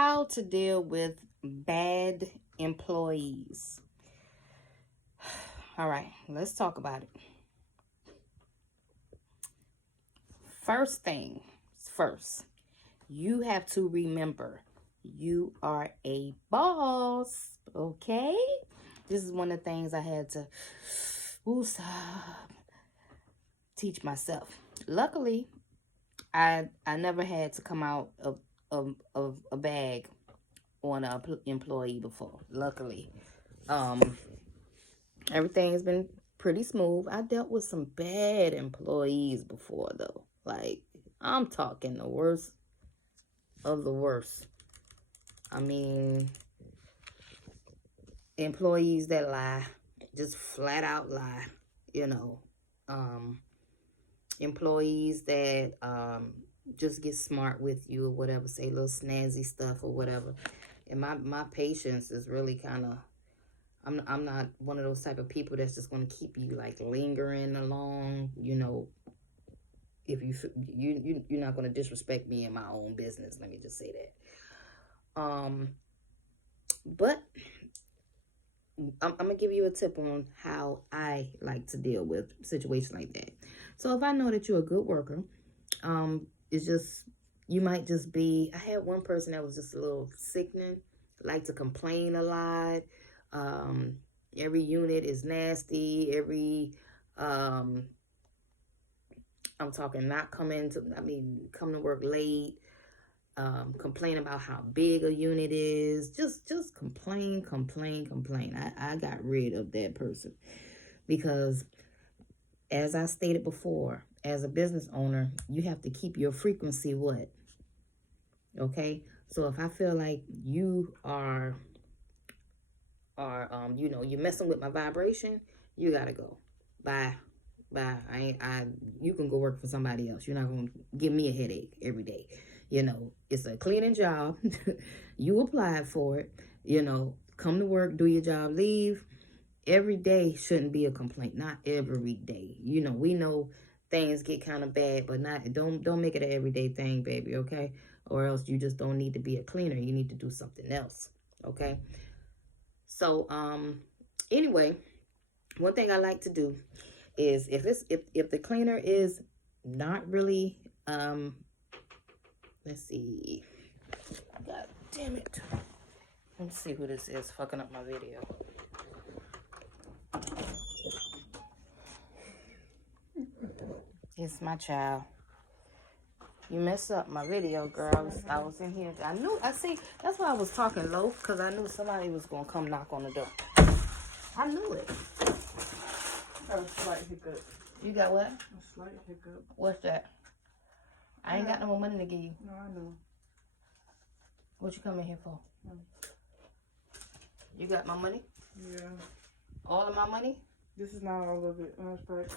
How to deal with bad employees. All right, let's talk about it. First thing first, you have to remember you are a boss, okay? This is one of the things I had to teach myself. Luckily, I never had to come out of a bag on an employee before. Luckily, everything has been pretty smooth. I dealt with some bad employees before, though. Like, I'm talking the worst of the worst. I mean, employees that lie, just flat out lie, you know. Employees that just get smart with you or whatever, say little snazzy stuff or whatever. And my patience is really kind of, I'm not one of those type of people that's just going to keep you like lingering along, you know. If you're not going to disrespect me in my own business, let me just say that. But I'm going to give you a tip on how I like to deal with situations like that. So if I know that you're a good worker, it's just, you might just be, I had one person that was just a little sickening, like to complain a lot. Every unit is nasty. I'm talking not coming to work late. Complain about how big a unit is. Just complain. I got rid of that person because, as I stated before, as a business owner, you have to keep your frequency what? Okay? So if I feel like you are you're messing with my vibration, you gotta go. Bye. You can go work for somebody else. You're not gonna give me a headache every day. You know, it's a cleaning job. You applied for it. You know, come to work, do your job, leave. Every day shouldn't be a complaint. Not every day. You know, we know things get kind of bad, but don't make it an everyday thing, baby, okay? Or else you just don't need to be a cleaner. You need to do something else, okay? So, anyway, one thing I like to do is if the cleaner is not really, let's see. God damn it. Let's see who this is fucking up my video. It's my child. You messed up my video, girl. I was in here. That's why I was talking low, because I knew somebody was going to come knock on the door. I knew it. I have a slight hiccup. You got what? A slight hiccup. What's that? I ain't got no more money to give you. No, I know. What you coming here for? You got my money? Yeah. All of my money? This is not all of it. That's right.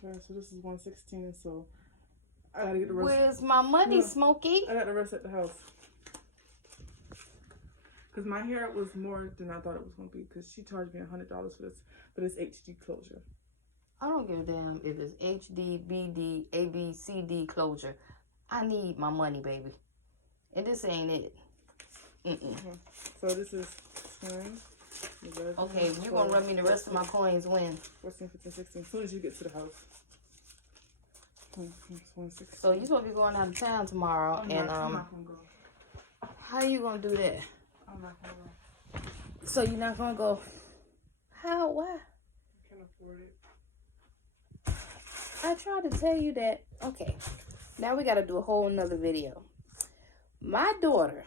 Okay, so this is 116, so I gotta get the rest. Where's my money, Smokey? I got the rest at the house. Because my hair was more than I thought it was going to be, because she charged me $100 for this HD closure. I don't give a damn if it's HD, BD, AB, CD closure. I need my money, baby. And this ain't it. So this is 10. Okay, you're going to run me the rest of my coins when? 14, 15, 16. As soon as you get to the house. So you're supposed to be going out of town tomorrow. I'm not going to go. How you going to do that? I'm not going to go. So you're not going to go? How? Why? I can't afford it. I tried to tell you that. Okay. Now we got to do a whole nother video. My daughter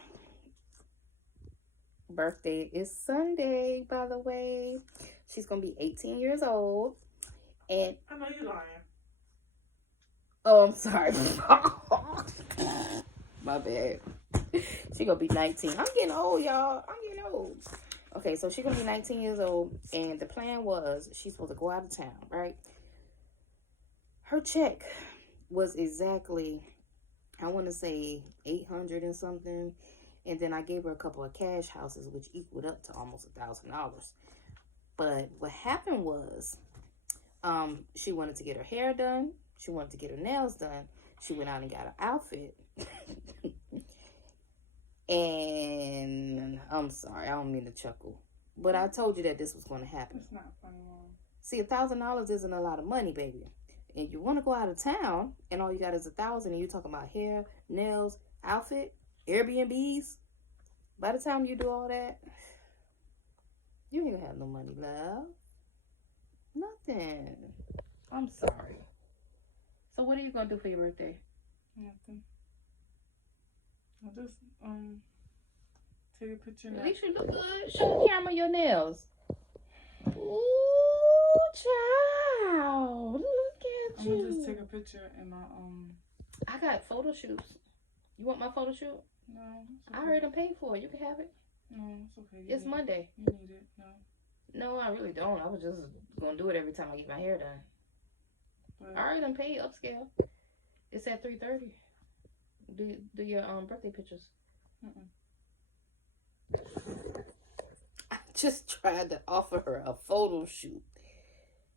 birthday is Sunday, by the way. She's going to be 18 years old. And I know you're lying. oh, I'm sorry. My bad. She gonna be 19. I'm getting old, y'all. I'm getting old. Okay, so she's gonna be 19 years old, and the plan was she's supposed to go out of town, right? Her check was exactly, I want to say 800 and something, and then I gave her a couple of cash houses, which equaled up to almost $1,000. But what happened was, she wanted to get her hair done. She wanted to get her nails done. She went out and got an outfit. And I'm sorry, I don't mean to chuckle, but I told you that this was going to happen. It's not funny, Mom. See, $1,000 isn't a lot of money, baby. And you want to go out of town, and all you got is $1,000, and you're talking about hair, nails, outfit, Airbnbs. By the time you do all that, you ain't gonna have no money, love. Nothing. I'm sorry. So what are you gonna do for your birthday? Nothing. I'll just take a picture now. At least you look good. Show the camera your nails. Ooh, child. Look at you. I'm gonna just take a picture in my I got photo shoots. You want my photo shoot? No. Okay. I heard them pay for it. You can have it. No, it's okay. It's Monday. You need it. No. No, I really don't. I was just gonna do it every time I get my hair done. But I already done paid upscale. It's at 3:30. Do your birthday pictures. I just tried to offer her a photo shoot.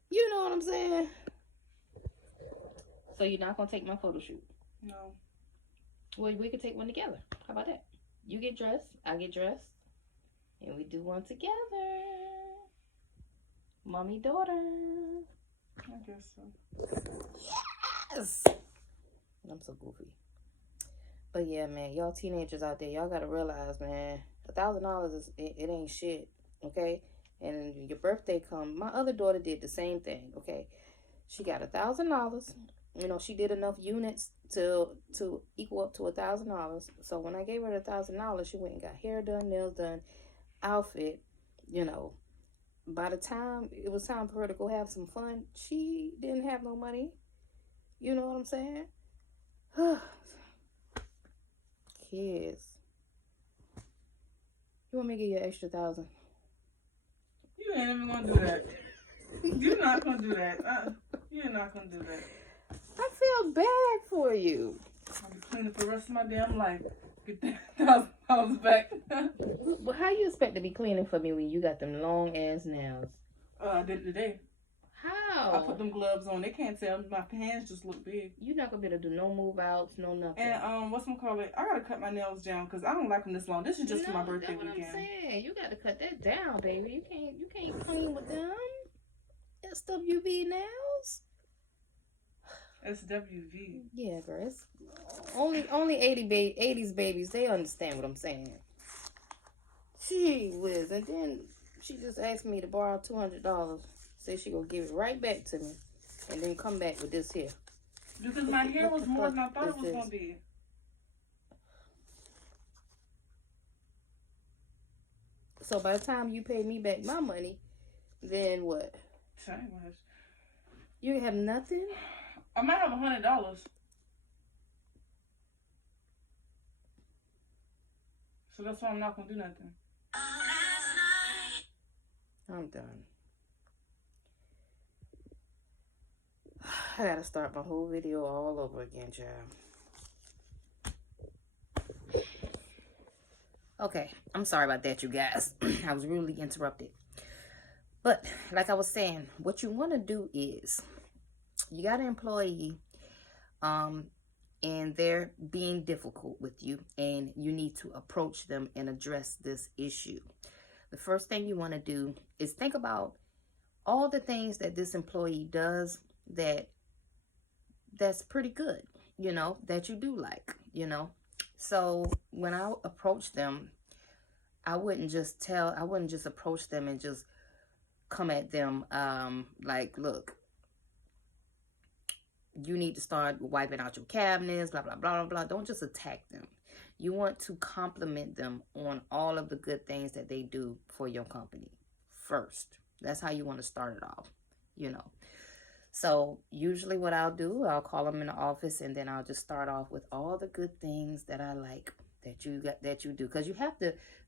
You know what I'm saying? So you're not gonna take my photo shoot? No. Well, we could take one together. How about that? You get dressed, I get dressed, and we do one together. Mommy, daughter. I guess so. Yes! I'm so goofy. But yeah, man, y'all teenagers out there, y'all gotta realize, man, $1,000 is it ain't shit, okay? And your birthday come. My other daughter did the same thing, okay? She got $1,000. You know, she did enough units to equal up to $1,000. So when I gave her $1,000, she went and got hair done, nails done, outfit. You know, by the time it was time for her to go have some fun, she didn't have no money. You know what I'm saying? Kids. You want me to give you an extra $1,000? You ain't even gonna do that. You're not gonna do that. You're not gonna do that. I feel bad for you. I'll be cleaning for the rest of my damn life. Get that $1,000 back. Well, how you expect to be cleaning for me when you got them long ass nails? I did it today. How? I put them gloves on. They can't tell. My hands just look big. You're not gonna be able to do no move outs, no nothing. And I gotta cut my nails down because I don't like them this long. This is just for my birthday weekend. That's what I'm saying. You gotta cut that down, baby. You can't clean with them. SWV nails. SWV. Yeah, girl. It's only 80s babies. They understand what I'm saying. Gee whiz. And then she just asked me to borrow $200. Said she gonna give it right back to me, and then come back with this here. Because my hair was more than I thought it was gonna be. So by the time you pay me back my money, then what? You have nothing? I might have $100. So that's why I'm not gonna do nothing. I'm done. I gotta start my whole video all over again, child. Okay, I'm sorry about that, you guys. I was rudely interrupted. But like I was saying, what you want to do is you got an employee and they're being difficult with you, and you need to approach them and address this issue. The first thing you want to do is think about all the things that this employee does that's pretty good, you know, that you do like, you know. So when I approach them, I wouldn't just approach them and just come at them like, look, you need to start wiping out your cabinets, blah, blah, blah, blah, blah. Don't just attack them. You want to compliment them on all of the good things that they do for your company first. That's how you want to start it off, you know. So usually what I'll do, I'll call them in the office, and then I'll just start off with all the good things that I like that you do. Because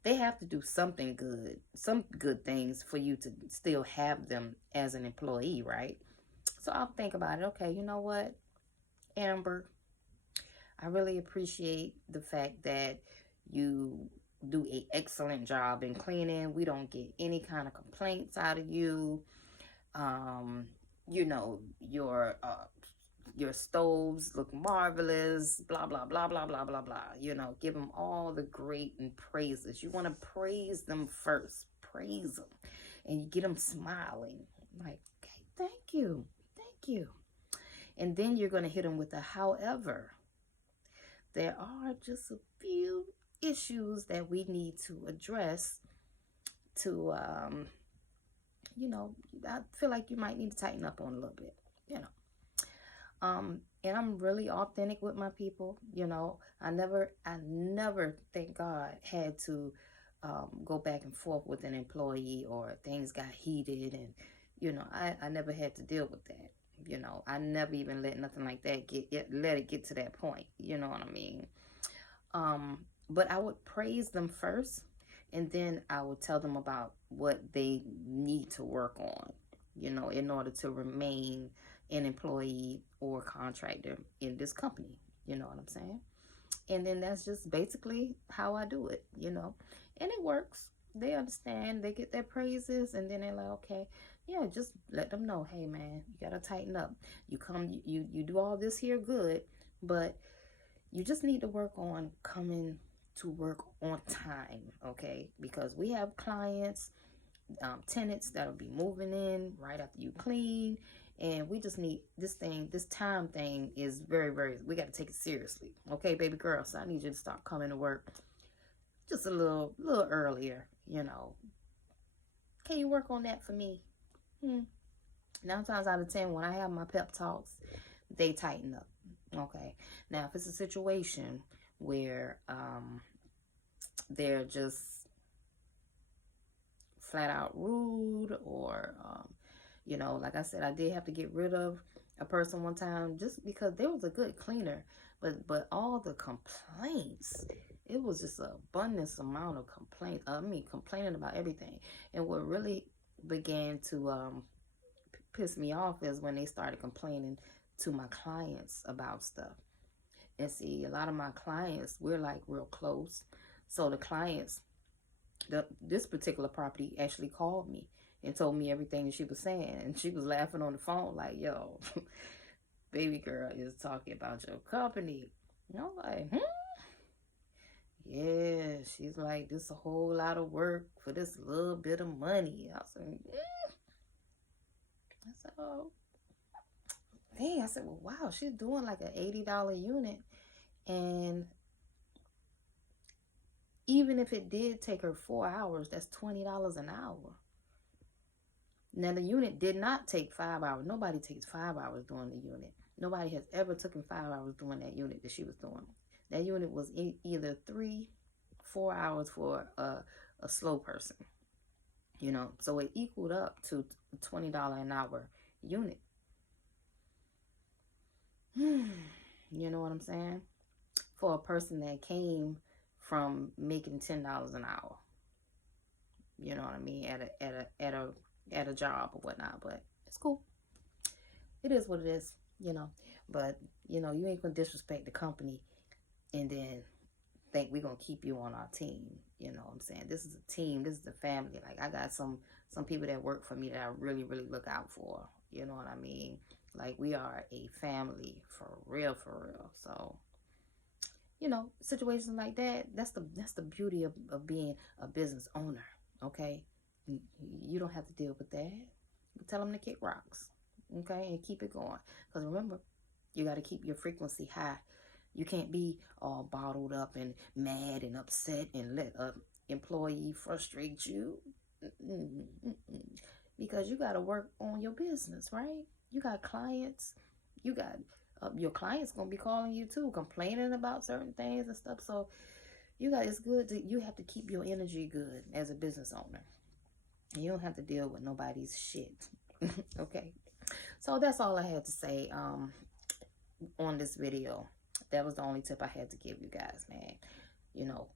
they have to do something good, some good things for you to still have them as an employee, right? So I'll think about it. Okay, you know what, Amber, I really appreciate the fact that you do an excellent job in cleaning. We don't get any kind of complaints out of you. You know, your stoves look marvelous, blah blah blah blah blah blah blah. You know, give them all the great and praises. You want to praise them first. Praise them, and you get them smiling. Like, okay, thank you, thank you. And then you're going to hit them with a however. There are just a few issues that we need to address to, you know, I feel like you might need to tighten up on a little bit, you know. And I'm really authentic with my people, you know. I never, thank God, had to go back and forth with an employee or things got heated, and, you know, I never had to deal with that. You know, I never even let nothing like that let it get to that point. You know what I mean? But I would praise them first, and then I would tell them about what they need to work on, you know, in order to remain an employee or contractor in this company. You know what I'm saying? And then that's just basically how I do it, you know. And it works. They understand. They get their praises, and then they're like, okay, yeah, just let them know, hey, man, you got to tighten up. You do all this here good, but you just need to work on coming to work on time, okay? Because we have clients, tenants that'll be moving in right after you clean, and we just need this time thing is very, very, we got to take it seriously, okay, baby girl? So I need you to start coming to work just a little earlier, you know. Can you work on that for me? 9 times out of 10, when I have my pep talks, they tighten up. Okay. Now, if it's a situation where they're just flat out rude, or you know, like I said, I did have to get rid of a person one time just because there was a good cleaner, but all the complaints, it was just an abundance amount of complaints. I mean, complaining about everything. And what really began to piss me off is when they started complaining to my clients about stuff. And see, a lot of my clients, we're like real close. So the clients, this particular property actually called me and told me everything she was saying. And she was laughing on the phone like, yo, baby girl is talking about your company. And I'm like, yeah, she's like, this is a whole lot of work for this little bit of money. I said, I said, oh, dang. I said, well, wow, she's doing like an $80 unit. And even if it did take her 4 hours, that's $20 an hour. Now, the unit did not take 5 hours. Nobody takes 5 hours doing the unit. Nobody has ever taken 5 hours doing that unit that she was doing. That unit was either 3-4 hours for a slow person. You know, so it equaled up to $20 an hour unit. You know what I'm saying? For a person that came from making $10 an hour. You know what I mean? At a job or whatnot. But it's cool. It is what it is, you know. But, you know, you ain't gonna disrespect the company and then think we're gonna keep you on our team. You know what I'm saying? This is a team. This is a family. Like, I got some people that work for me that I really, really look out for. You know what I mean? Like, we are a family for real, for real. So, you know, situations like that, that's the beauty of being a business owner, okay? You don't have to deal with that. You tell them to kick rocks, okay, and keep it going. Because remember, you got to keep your frequency high. You can't be all bottled up and mad and upset and let an employee frustrate you. Because you got to work on your business, right? You got clients. You got your clients going to be calling you too, complaining about certain things and stuff. So it's good you have to keep your energy good as a business owner. You don't have to deal with nobody's shit. Okay. So that's all I had to say on this video. That was the only tip I had to give you guys, man. You know,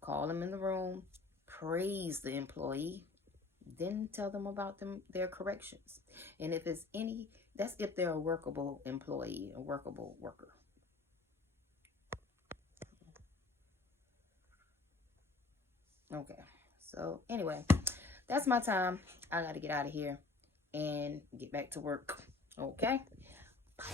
call them in the room, praise the employee, then tell them about their corrections. And if it's that's if they're a workable employee, a workable worker. Okay. So anyway, that's my time. I got to get out of here and get back to work. Okay. Bye.